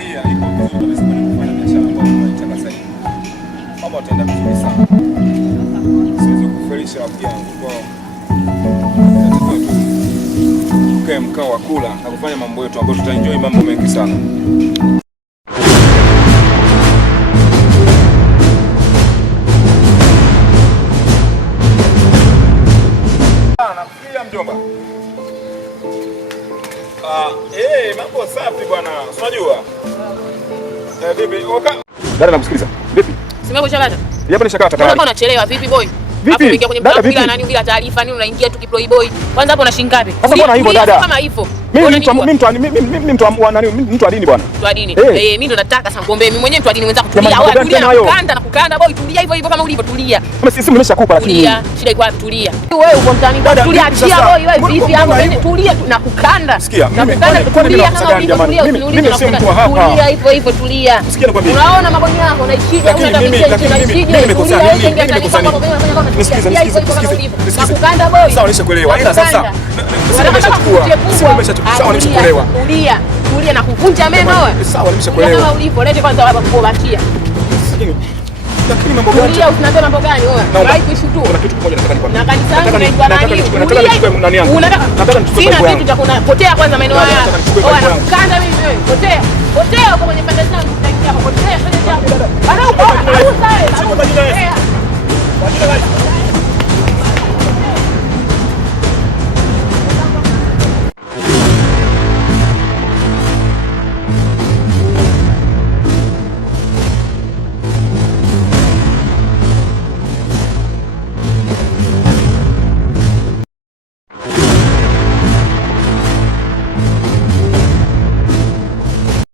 ukiangalia iko vizuri kabisa kufanya biashara ambayo unaitaka sasa hivi. Mambo yataenda vizuri sana. Siwezi kufelisha rafiki yangu kwa tukae mkao wa kula na kufanya mambo yetu ambayo tutaenjoy mambo mengi sana. Nafikiria mjomba. Mambo safi bwana. Unajua? Vipi? Dada nakusikiliza. Vipi? Simeko chakata. Yapo ni chakata tayari. Mbona unachelewa vipi boy? Vipi? Unaingia kwenye mtandao bila nani bila taarifa nini unaingia tu kiploy boy. Kwanza hapo una shilingi ngapi? Sasa mbona hivyo dada? Kama hivyo. Mimi mtu wa nani? Mtu wa dini bwana. Mtu wa dini. Mimi ndo nataka sasa ngombe. Mimi mwenyewe mtu wa dini mwenzako tulia. Au tulia na kukanda boy tulia hivyo hivyo kama ulivyo tulia. Kama sisi nimeshakupa lakini. Tulia. Shida iko wapi? Tulia. Wewe uko mtani tulia achia boy wewe vipi hapo tulia na kukanda. Sikia. Nakukanda tulia kama ulivyo tulia. Mimi si mtu wa hapa. Tulia hivyo hivyo tulia. Sikia nakwambia. Unaona magonyo yako unaishije unataka kuishije. Mimi nimekosa nini? Nakukanda boy. Sawa nishakuelewa. Ila sasa sawa nimeshakuelewa. Tulia na kuvunja meno wewe. Sawa nimeshakuelewa. Kama ulivyo lete kwanza hapa kubakia. Lakini mambo gani? Tulia unataka mambo gani wewe? Hai kuishutu. Kuna kitu kimoja nataka nikwambie. Na kanisa naitwa nani? Nataka nichukue nani yangu. Nataka nichukue sina kitu cha potea kwanza meno haya. Nakukanda mimi wewe. Potea. Potea uko kwenye pande zangu utaingia hapo. Potea. Bana